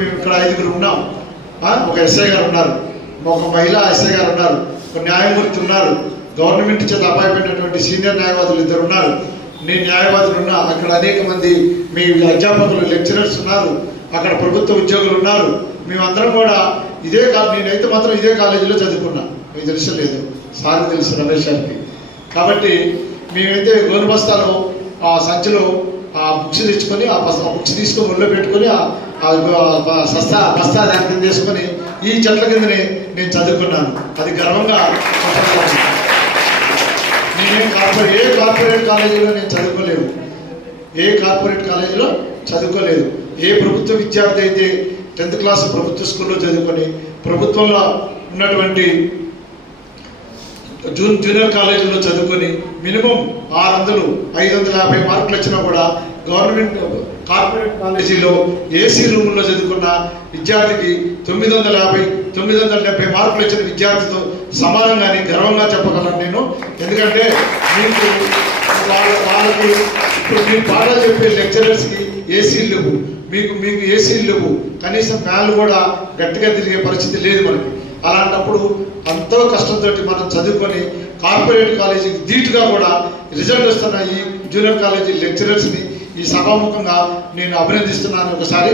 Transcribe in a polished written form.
మేము ఇక్కడ 5గురు ఉన్నాం. ఒక ఎస్ఐ గారు ఉన్నారు, ఒక మహిళా ఎస్ఐ గారు ఉన్నారు, ఒక న్యాయమూర్తి ఉన్నారు, గవర్నమెంట్ చేత అపాయింట్మెంట్ సీనియర్ న్యాయవాదులు 2 ఉన్నారు, నేను న్యాయవాదులు ఉన్నా, అక్కడ అనేక మంది మీ అధ్యాపకులు లెక్చరర్స్ ఉన్నారు, అక్కడ ప్రభుత్వ ఉద్యోగులు ఉన్నారు. మేమందరం కూడా నేనైతే మాత్రం ఇదే కాలేజీలో చదువుకున్నా. మీకు తెలుసు లేదు, సార్ తెలుసు, రమేష్ గారికి. కాబట్టి మేమైతే గోను బస్తాలో ఆ సంచిలో ఆ బుక్స్ తెచ్చుకొని ఆ బుక్స్ తీసుకొని ఒళ్ళో పెట్టుకొని బస్తా దాని కింద తీసుకొని ఈ చెట్ల కిందనే నేను చదువుకున్నాను. అది గర్వంగా నేనేం ఏ కార్పొరేట్ కాలేజీలో నేను చదువుకోలేదు. ఏ కార్పొరేట్ కాలేజీలో చదువుకోలేదు. ఏ ప్రభుత్వ విద్యార్థి అయితే 10th క్లాస్ ప్రభుత్వ స్కూల్లో చదువుకొని ప్రభుత్వంలో ఉన్నటువంటి జూనియర్ కాలేజీలో చదువుకొని మినిమం 600, 550 మార్కులు వచ్చినా కూడా గవర్నమెంట్ కార్పొరేట్ కాలేజీలో ఏసీ రూముల్లో చదువుకున్న విద్యార్థికి 950, 970 మార్కులు వచ్చిన విద్యార్థితో సమానంగానే గర్వంగా చెప్పగలను నేను. ఎందుకంటే మీకు వాళ్ళకి ఇప్పుడు మీరు పాఠాలు చెప్పే లెక్చరర్స్కి ఏసీలు లేవు, మీకు ఏసీలు లేవు, కనీసం ఫ్యాన్లు కూడా గట్టిగా తిరిగే పరిస్థితి లేదు మనకి. అలాంటప్పుడు ఎంతో కష్టంతో మనం చదువుకొని కార్పొరేట్ కాలేజీకి ధీటుగా కూడా రిజల్ట్ వస్తున్న ఈ జూనియర్ కాలేజీ లెక్చరర్స్ని ఈ సభాముఖంగా నేను అభినందిస్తున్నాను. ఒకసారి